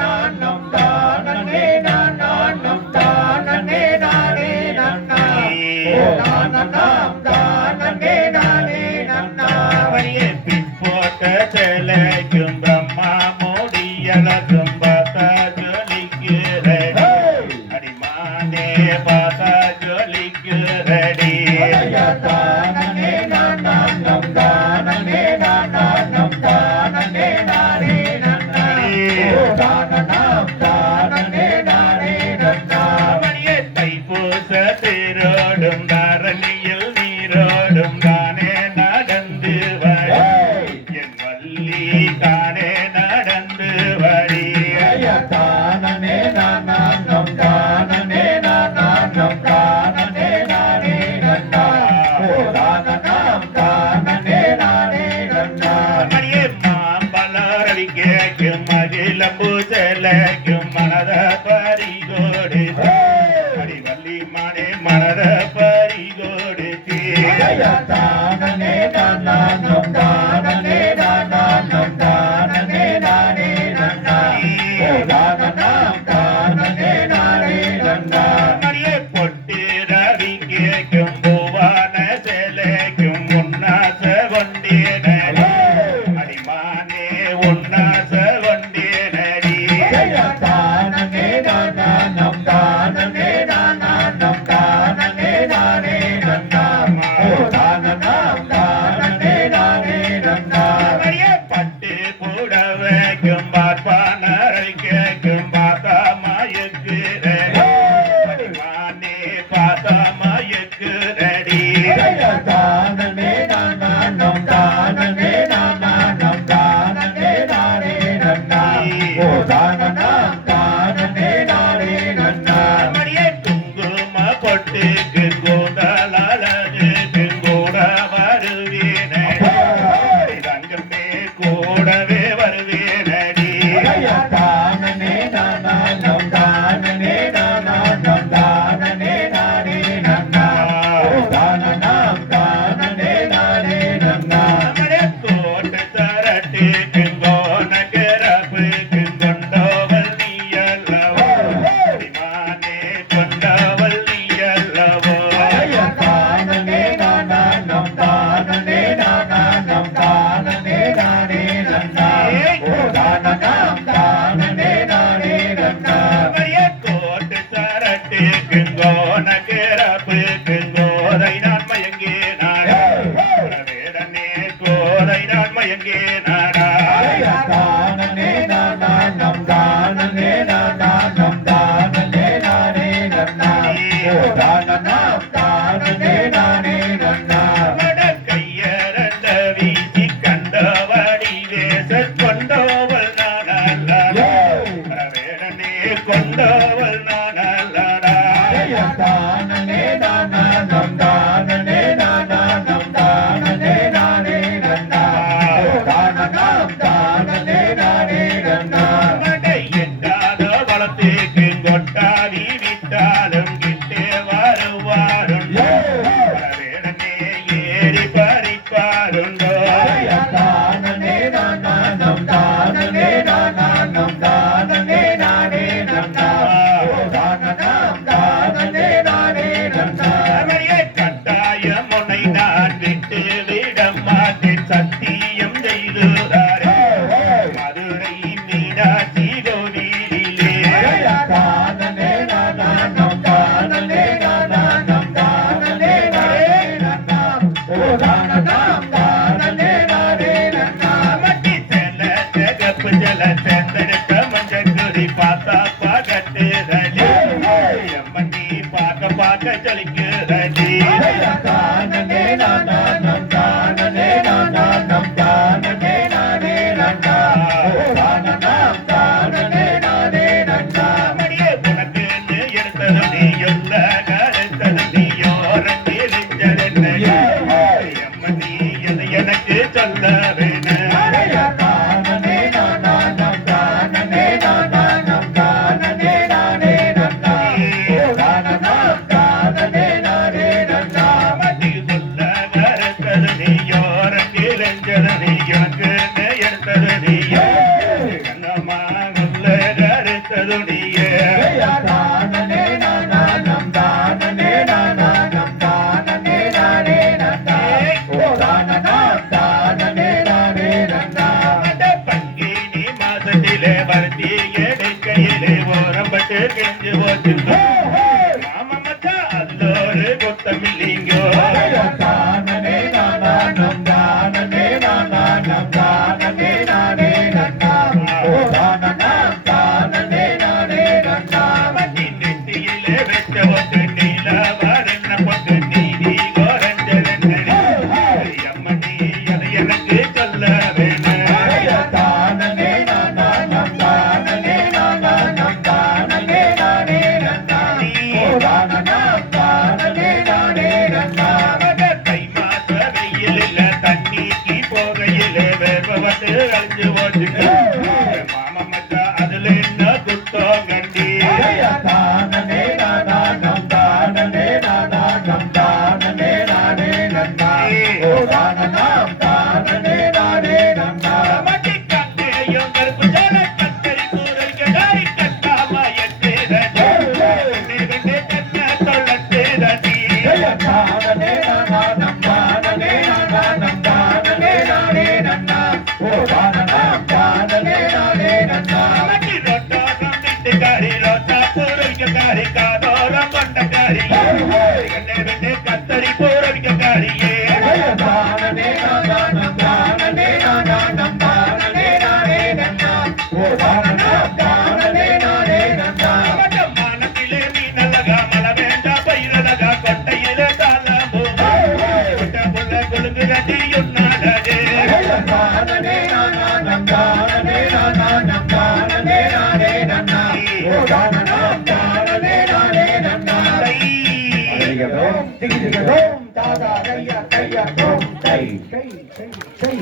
Nana கட்டி எடுக்கையிலே ஓரம்பட்டு கெஞ்சு போச்சு மாமா மச்சா அதுல ஒரு கொத்தமில்லிங்கோ தானே நானானம் தானே நானானம் தானே நானே நன்னாம் ஓ தானனாம் தானே நானே நன்னாம் நெட்டியிலே வெச்ச ஒட்டு நீலவரென்ன பொட்டு நீதி கோரஞ்சரண்டடி அம்மணி அதை எனக்கு சொல்ல வேணும் தானே நானானம் தானே நானானம் தானே நானே நன்னாம் ஓ தானனாம் தானே நானே நன்னாம் தை மாச வெயிலில் தண்ணிக்கு போகையிலே வேப்பவட்டு அழிஞ்சு போச்சுக்க மாமா மச்சா அதுல என்ன குத்தம் கண்டி தானே நானானம் தானே நானானம் தானே நானே நன்னாம் ஓ தானனாம் தானே நானே நன்னாம் மட்டி கட்டையும் கருப்பு ஜால கத்தரி கூறல் கடாரி கட்டாம எட்டேதடி வெண்ணே கண்ண தொள்ளட்டேதடி தானே நானானம் தானே நானானம் தானே நானே நன்னாம் ஓ தானனாம் தானே நானே நன்னாம் மட்டி ரொட்டாகம் வீட்டுக்காரி ரொட்டா பூரவிக்காரி காதோரம் கொண்டக்காரி வெண்ணே கத்தரி பூரவிக்காரியே தானே நானானம் தானே நானானம் தானே நானே நன்னாம் ஓ தானனாம் தானே நானே நன்னாம் மானத்திலே நீ நல்லகா மழை வேண்டா பயிரழகா கொட்டையிலே தாளம்பூ கொட்ட புள்ள கொழுங்கு கட்டியும் நாடகே தானே நானானம் தானே நானானம் தானே நானே நன்னாம் ஓ தானனாம் தானே நானே நன்னாம் திகிதிகதோம் தாதா கையா கையா தோம் தை தை தை தை